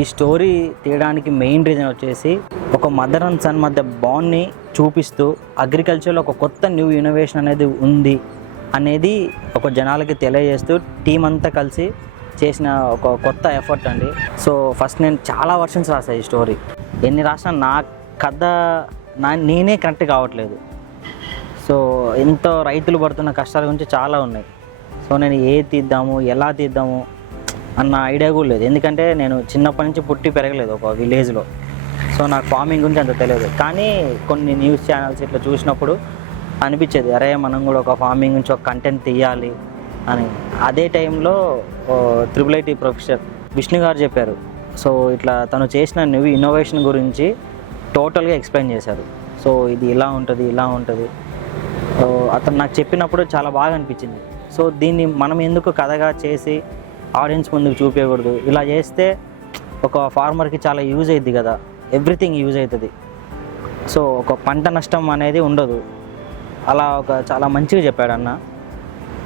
ఈ స్టోరీ తీయడానికి main reason వచ్చేసి ఒక మదర్ అండ్ సన్ మధ్య బాండ్ని చూపిస్తూ అగ్రికల్చర్లో ఒక కొత్త న్యూ ఇన్నోవేషన్ అనేది ఉంది అనేది ఒక జనాలకి తెలియజేస్తూ టీం అంతా కలిసి చేసిన ఒక కొత్త ఎఫర్ట్ అండి. సో ఫస్ట్ నేను చాలా వర్షన్స్ రాసాను ఈ స్టోరీ. ఎన్ని రాసినా నా కథ నేనే కరెక్ట్ కావట్లేదు. సో ఎంతో రైతులు పడుతున్న కష్టాల గురించి చాలా ఉన్నాయి. సో నేను తీద్దాము, ఎలా తీద్దాము అన్న ఐడియా కూడా లేదు. ఎందుకంటే నేను చిన్నప్పటి నుంచి పుట్టి పెరగలేదు ఒక విలేజ్లో. సో నాకు ఫార్మింగ్ గురించి అంత తెలియదు. కానీ కొన్ని న్యూస్ ఛానల్స్ ఇట్లా చూసినప్పుడు అనిపించేది, అరే మనం కూడా ఒక ఫార్మింగ్ నుంచి ఒక కంటెంట్ తీయాలి అని. అదే టైంలో IIIT ప్రొఫెసర్ విష్ణు గారు చెప్పారు. సో ఇట్లా తను చేసిన న్యూ ఇన్నోవేషన్ గురించి టోటల్గా ఎక్స్ప్లెయిన్ చేశారు. సో ఇది ఇలా ఉంటుంది, ఇలా ఉంటుంది. అతను నాకు చెప్పినప్పుడు చాలా బాగా అనిపించింది. సో దీన్ని మనం ఎందుకు కథగా చేసి ఆడియన్స్ ముందుకు చూపించకూడదు? ఇలా చేస్తే ఒక ఫార్మర్కి చాలా యూజ్ అవుతుంది కదా, ఎవ్రీథింగ్ యూజ్ అవుతుంది. సో ఒక పంట నష్టం అనేది ఉండదు. అలా చాలా మంచిగా చెప్పాడు అన్న.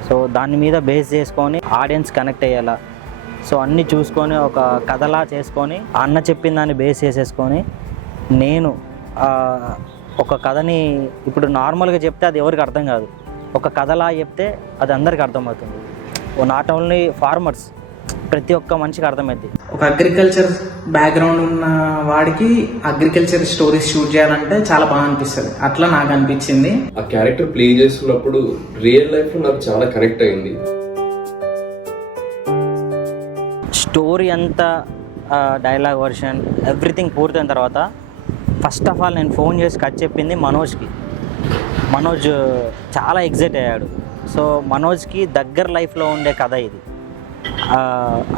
సో దాని మీద బేస్ చేసుకొని ఆడియన్స్ కనెక్ట్ అయ్యేలా, సో అన్నీ చూసుకొని ఒక కథలా చేసుకొని అన్న చెప్పిన దాన్ని బేస్ చేసేసుకొని నేను ఒక కథని ఇప్పుడు నార్మల్గా చెప్తే అది ఎవరికి అర్థం కాదు. ఒక కథలా చెప్తే అది అందరికి అర్థమవుతుంది. నాట్ ఓన్లీ ఫార్మర్స్, ప్రతి ఒక్క మనిషికి అర్థమైంది. ఒక అగ్రికల్చర్ బ్యాక్గ్రౌండ్ ఉన్న వాడికి అగ్రికల్చర్ స్టోరీస్ షూట్ చేయాలంటే చాలా బాగా అనిపిస్తుంది. అట్లా నాకు అనిపించింది. ఆ క్యారెక్టర్ ప్లే చేస్తున్నప్పుడు రియల్ లైఫ్ లో నాకు చాలా కనెక్ట్ అయింది. స్టోరీ అంతా డైలాగ్ వర్షన్ ఎవ్రీథింగ్ పూర్తయిన తర్వాత ఫస్ట్ ఆఫ్ ఆల్ నేను ఫోన్ చేసి కథ చెప్పింది మనోజ్కి. మనోజ్ చాలా ఎగ్జైట్ అయ్యాడు. సో మనోజ్కి దగ్గర లైఫ్లో ఉండే కథ ఇది.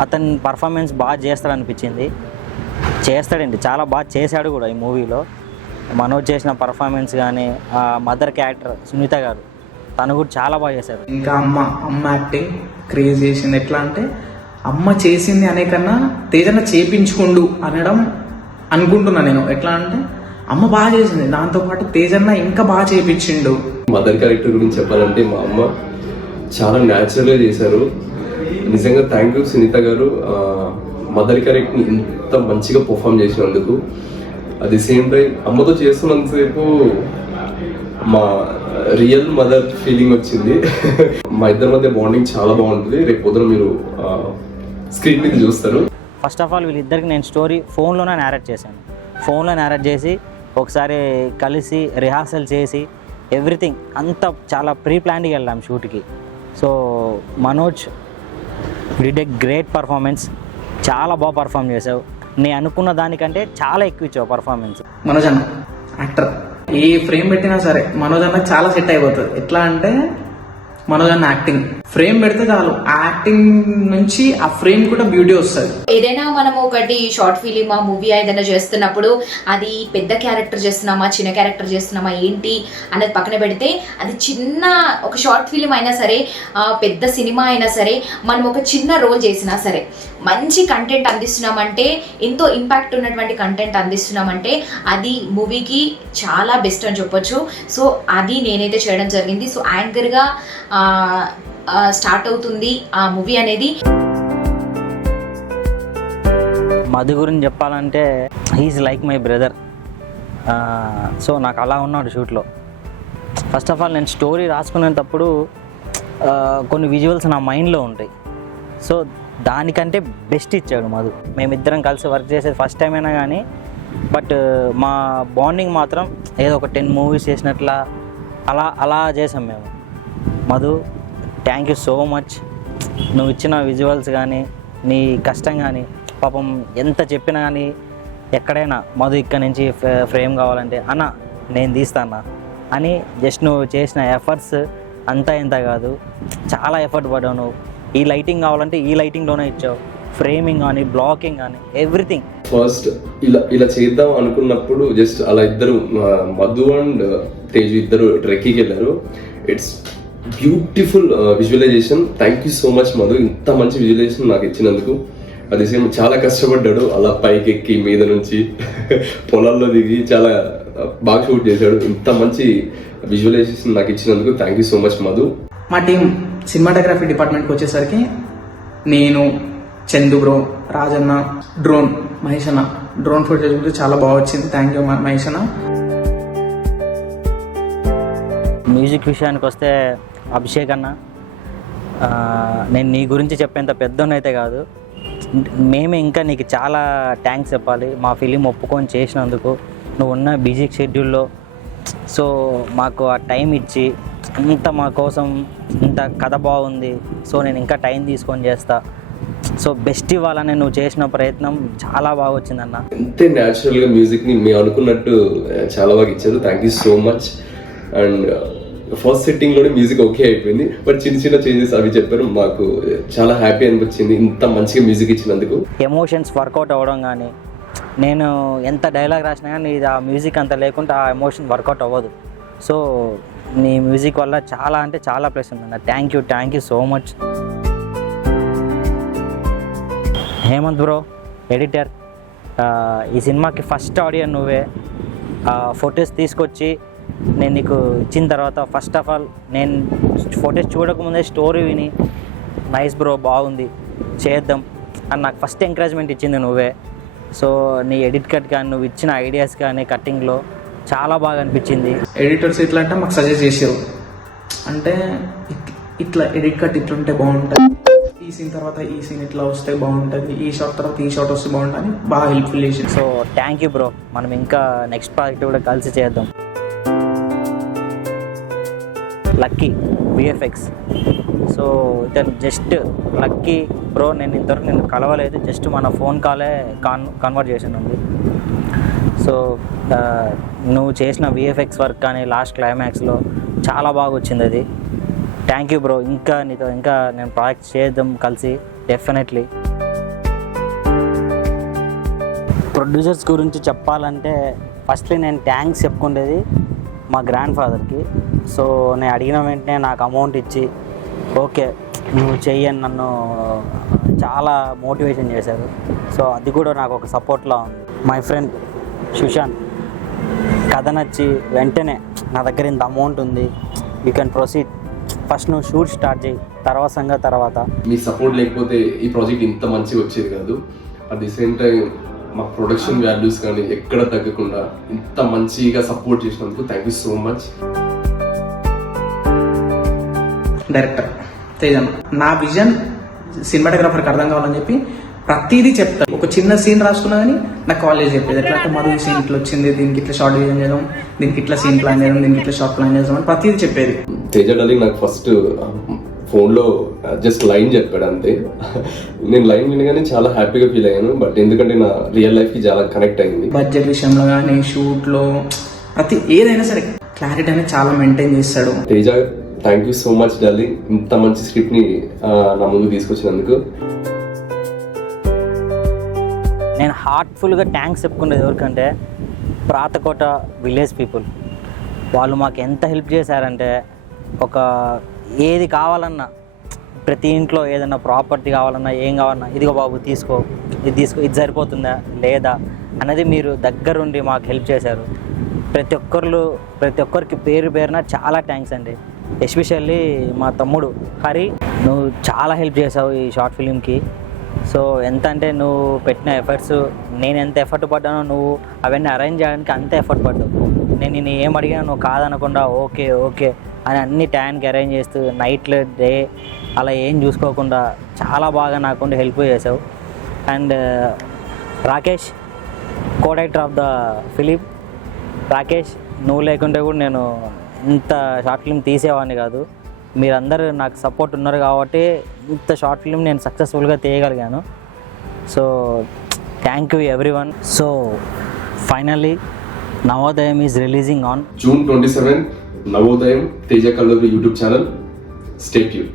అతని పర్ఫార్మెన్స్ బాగా చేస్తాడనిపించింది. చేస్తాడండి, చాలా బాగా చేశాడు కూడా ఈ మూవీలో. మనోజ్ చేసిన పర్ఫార్మెన్స్ కానీ, మదర్ క్యారెక్టర్ సునీత గారు, తను కూడా చాలా బాగా చేశారు. ఇంకా అమ్మ యాక్టింగ్ క్రేజ్ చేసింది. ఎట్లా అంటే అమ్మ చేసింది అనే కన్నా తేజన్న చేపించుకుండు అనడం అనుకుంటున్నా నేను. ఎట్లా అంటే అమ్మ బాగా చేసింది, దాంతోపాటు తేజన్న ఇంకా బాగా చేపించిండు. మదర్ క్యారెక్టర్ గురించి చెప్పాలంటే మా అమ్మ చాలా న్యాచురల్గా చేశారు. నిజంగా థ్యాంక్ యూ సునీత గారు, మదర్ క్యారెక్టర్ని ఇంత మంచిగా పర్ఫామ్ చేసినందుకు. అట్ ది సేమ్ టైం అమ్మతో చేస్తున్నంతసేపు మా రియల్ మదర్ ఫీలింగ్ వచ్చింది. మా ఇద్దరి మధ్య బాండింగ్ చాలా బాగుంటుంది. రేపు పొద్దున మీరు స్క్రీన్ మీద చూస్తారు. ఫస్ట్ ఆఫ్ ఆల్ వీళ్ళిద్దరికి నేను స్టోరీ ఫోన్లోనే నేరేట్ చేశాను. ఫోన్లో నేరేట్ చేసి ఒకసారి కలిసి రిహార్సల్ చేసి ఎవ్రీథింగ్ అంతా చాలా ప్రీ ప్లాన్డ్గా వెళ్ళాం షూట్కి. So Manoj did a great performance. చాలా బాగా పర్ఫామ్ చేసావు. నేను అనుకున్న దానికంటే చాలా ఎక్కువ ఇచ్చావు పర్ఫార్మెన్స్. మనోజ్ అన్న యాక్టర్ ఏ ఫ్రేమ్ పెట్టినా సరే మనోజ్ అన్న చాలా సెట్ అయిపోతుంది. ఎట్లా అంటే మనోజ్ అన్న యాక్టింగ్ ఫ్రేమ్ పెడితే చాలు, ఆ యాక్టింగ్ నుంచి ఆ ఫ్రేమ్ కూడా బ్యూటీ వస్తుంది. ఏదైనా మనం ఒకటి షార్ట్ ఫిలిం మూవీ ఏదైనా చేస్తున్నప్పుడు అది పెద్ద క్యారెక్టర్ చేస్తున్నామా చిన్న క్యారెక్టర్ చేస్తున్నామా ఏంటి అనేది పక్కన పెడితే, అది చిన్న ఒక షార్ట్ ఫిలిం అయినా సరే పెద్ద సినిమా అయినా సరే మనం ఒక చిన్న రోల్ చేసినా సరే మంచి కంటెంట్ అందిస్తున్నామంటే, ఎంతో ఇంపాక్ట్ ఉన్నటువంటి కంటెంట్ అందిస్తున్నామంటే అది మూవీకి చాలా బెస్ట్ అని చెప్పొచ్చు. సో అది నేనైతే చేయడం జరిగింది. సో యాంకర్గా స్టార్ట్ అవుతుంది ఆ మూవీ అనేది. మధు గురించి చెప్పాలంటే he's like my brother. So నాకు అలా ఉన్నాడు షూట్లో. ఫస్ట్ ఆఫ్ ఆల్ నేను స్టోరీ రాసుకునేటప్పుడు కొన్ని విజువల్స్ నా మైండ్లో ఉంటాయి. సో దానికంటే బెస్ట్ ఇచ్చాడు మధు. మేమిద్దరం కలిసి వర్క్ చేసేది ఫస్ట్ టైం అయినా కానీ, బట్ మా బాండింగ్ మాత్రం ఏదో ఒక 10 మూవీస్ చేసినట్లా అలా చేసాం మేము. Madhu, thank you so much. నువ్వు ఇచ్చిన విజువల్స్ కానీ, నీ కష్టం కానీ, పాపం ఎంత చెప్పినా కానీ ఎక్కడైనా మధు ఇక్కడ నుంచి ఫ్రేమ్ కావాలంటే అన్న నేను తీస్తాను అని జస్ట్ నువ్వు చేసిన ఎఫర్ట్స్ అంతా ఎంత కాదు, చాలా ఎఫర్ట్ పడ్డావు నువ్వు. ఈ లైటింగ్ కావాలంటే ఈ లైటింగ్లోనే ఇచ్చావు. ఫ్రేమింగ్ కానీ, బ్లాకింగ్ కానీ, ఎవ్రీథింగ్. ఫస్ట్ ఇలా చేద్దాం అనుకున్నప్పుడు జస్ట్ అలా ఇద్దరు మధు అండ్ తేజు ఇద్దరు ట్రెక్కింగ్కి వెళ్ళారు. It's beautiful visualization. Thank you so much Madhu, ఇంత మంచి విజువలైజేషన్ నాకు ఇచ్చినందుకు. అది సేమ్ చాలా కష్టపడ్డాడు, అలా పైకి ఎక్కి మీద నుంచి పొలాల్లో దిగి చాలా బాగా షూట్ చేశాడు. ఇంత మంచి విజువలైజేషన్ నాకు ఇచ్చినందుకు thank you so much Madhu. మా టీం సినిమాటోగ్రఫీ డిపార్ట్మెంట్కి వచ్చేసరికి నేను, చందు బ్రో, రాజన్న, డ్రోన్ మహేష్ అన్న డ్రోన్ ఫుటేజ్ కూడా చాలా బాగా వచ్చింది. థ్యాంక్ యూ మహేష్ అన్న. మ్యూజిక్ విషయానికి వస్తే అభిషేక్ అన్న, నేను నీ గురించి చెప్పేంత పెద్దోనైతే కాదు, మేమే ఇంకా నీకు చాలా థ్యాంక్స్ చెప్పాలి. మా ఫిలిం ఒప్పుకొని చేసినందుకు, నువ్వు ఉన్న బిజీ షెడ్యూల్లో సో మాకు ఆ టైం ఇచ్చి ఇంత మా కోసం ఇంత కథ బాగుంది, సో నేను ఇంకా టైం తీసుకొని చేస్తా, సో బెస్ట్ ఇవ్వాలని నువ్వు చేసిన ప్రయత్నం చాలా బాగా వచ్చిందన్న. అంతే న్యాచురల్గా మ్యూజిక్ని మేము అనుకున్నట్టు చాలా బాగా ఇచ్చారు. Thank you so much. And first సెట్టింగ్లోనే మ్యూజిక్ ఓకే అయిపోయింది, బట్ చిన్న చిన్న చేంజెస్ అవి చెప్పారు. మాకు చాలా హ్యాపీ అనిపించింది ఇంత మంచిగా మ్యూజిక్ ఇచ్చినందుకు. ఎమోషన్స్ వర్కౌట్ అవ్వడం కానీ, నేను ఎంత డైలాగ్ రాసినా కానీ ఆ మ్యూజిక్ అంత లేకుంటే ఆ ఎమోషన్ వర్కౌట్ అవ్వదు. సో నీ మ్యూజిక్ వల్ల చాలా అంటే చాలా ప్లస్ ఉందన్న. Thank you so much. Hemanth bro, editor, ఈ సినిమాకి ఫస్ట్ ఆడియన్ నువ్వే. ఫొటోస్ తీసుకొచ్చి నేను నీకు ఇచ్చిన తర్వాత, ఫస్ట్ ఆఫ్ ఆల్ నేను ఫొటోస్ చూడకముందే స్టోరీ విని నైస్ బ్రో బాగుంది చేద్దాం అని నాకు ఫస్ట్ ఎంకరేజ్మెంట్ ఇచ్చింది నువ్వే. సో నీ ఎడిట్ కట్ కానీ, నువ్వు ఇచ్చిన ఐడియాస్ కానీ కట్టింగ్లో చాలా బాగా అనిపించింది. ఎడిటర్స్ ఎట్లా అంటే మాకు సజెస్ట్ చేసారు, అంటే ఇట్లా ఎడిట్ కట్ ఇట్లుంటే బాగుంటుంది, ఈ సీన్ తర్వాత ఈ సీన్ ఇట్లా వస్తే బాగుంటుంది, ఈ షాట్ తర్వాత ఈ షాట్ వస్తే బాగుంటుంది, బాగా హెల్ప్ఫుల్ చేసింది. So thank you bro. మనం ఇంకా నెక్స్ట్ ప్రాజెక్ట్ కూడా కలిసి చేద్దాం. లక్కీ విఎఫ్ఎక్స్, సో ఇతను జస్ట్ లక్కీ బ్రో, నేను ఇంతవరకు నేను కలవలేదు, జస్ట్ మన ఫోన్ కాలే కన్వర్జేషన్ ఉంది. సో నువ్వు చేసిన విఎఫ్ఎక్స్ వర్క్ కానీ లాస్ట్ క్లైమాక్స్లో చాలా బాగా వచ్చింది అది. Thank you bro. ఇంకా నీతో ఇంకా నేను ప్రాజెక్ట్ చేద్దాం కలిసి డెఫినెట్లీ. ప్రొడ్యూసర్స్ గురించి చెప్పాలంటే ఫస్ట్లీ నేను థ్యాంక్స్ చెప్పుకునేది మా గ్రాండ్ ఫాదర్కి. సో నేను అడిగిన వెంటనే నాకు అమౌంట్ ఇచ్చి ఓకే నువ్వు చెయ్యని నన్ను చాలా మోటివేషన్ చేశారు. సో అది కూడా నాకు ఒక సపోర్ట్లా ఉంది. మై ఫ్రెండ్ సుశాంత్, కథ నచ్చి వెంటనే నా దగ్గర ఇంత అమౌంట్ ఉంది, యూ కెన్ ప్రొసీడ్, ఫస్ట్ నువ్వు షూట్ స్టార్ట్ చేయి, తర్వాత మీ సపోర్ట్ లేకపోతే ఈ ప్రాజెక్ట్ ఇంత మంచిగా వచ్చేది కాదు. అట్ ది సేమ్ టైం మా ప్రొడక్షన్ వాల్యూస్ కానీ ఎక్కడ తగ్గకుండా ఇంత మంచిగా సపోర్ట్ చేసినందుకు thank you so much. Director Tejan, నా విజన్ సినిమాటోగ్రాఫర్కి అర్థం కావాలని చెప్పి ప్రతిదీ చెప్తాను. ఒక చిన్న సీన్ రాసుకున్నా కానీ నాకు కాల్ చేసి చెప్పేది, ఎట్లా అంటే మధు ఈ సీన్ ఇట్లా వచ్చింది, దీనికి ఇట్లా షార్ట్ డిజైన్ చేయడం, దీనికి ఇట్లా సీన్ ప్లాన్ చేయడం, దీనికి ఇట్లా షార్ట్ ప్లాన్ చేద్దాం అని ప్రతిదీ చెప్పేది. తేజ డార్లింగ్ నాకు ఫస్ట్ ఫోన్లో జస్ట్ లైన్ చెప్పాడు అంతే. నేను లైన్ వినగానే చాలా హ్యాపీగా ఫీల్ అయ్యాను, బట్ ఎందుకంటే నా రియల్ లైఫ్కి చాలా కనెక్ట్ అయింది. బడ్జెట్ విషయంలో కానీ, షూట్లో ప్రతి ఏదైనా సరే క్లారిటీ అనేది చాలా మెయింటైన్ చేస్తాడు. Teja thank you so much darling, ఇంత మంచి స్క్రిప్ట్ని నా ముందుకు తీసుకొచ్చినందుకు. నేను హార్ట్ఫుల్గా థ్యాంక్స్ చెప్పుకునేది ఎవరికంటే ప్రాతకోట విలేజ్ పీపుల్. వాళ్ళు మాకు ఎంత హెల్ప్ చేశారంటే, ఒక ఏది కావాలన్నా, ప్రతి ఇంట్లో ఏదైనా ప్రాపర్టీ కావాలన్నా, ఏం కావాలన్నా, ఇదిగో బాబు తీసుకో, ఇది సరిపోతుందా లేదా అనేది మీరు దగ్గరుండి మాకు హెల్ప్ చేశారు. ప్రతి ఒక్కరికి పేరున చాలా థ్యాంక్స్ అండి. ఎస్పెషల్లీ మా తమ్ముడు హరి, నువ్వు చాలా హెల్ప్ చేసావు ఈ షార్ట్ ఫిలింకి. సో ఎంత అంటే నువ్వు పెట్టిన ఎఫర్ట్స్, నేను ఎంత ఎఫర్ట్ పడ్డానో నువ్వు అవన్నీ అరేంజ్ చేయడానికి అంతే ఎఫర్ట్ పడ్డావు. నేను ఏం అడిగినా నువ్వు కాదనకుండా ఓకే అని అన్ని టైంకి అరేంజ్ చేస్తూ నైట్ డే అలా ఏం చూసుకోకుండా చాలా బాగా నాకు హెల్ప్ చేసావు. And Rakesh, co director of the film. Rakesh, నువ్వు లేకుంటే కూడా నేను ఇంత షార్ట్ ఫిల్మ్ తీసేవాడిని కాదు. మీరందరూ నాకు సపోర్ట్ ఉన్నారు కాబట్టి ఇంత షార్ట్ ఫిల్మ్ నేను సక్సెస్ఫుల్గా తీయగలిగాను. So thank you everyone. So finally Navodayam is releasing on June 27, Navodayam Teja Kalluri YouTube channel. Stay tune.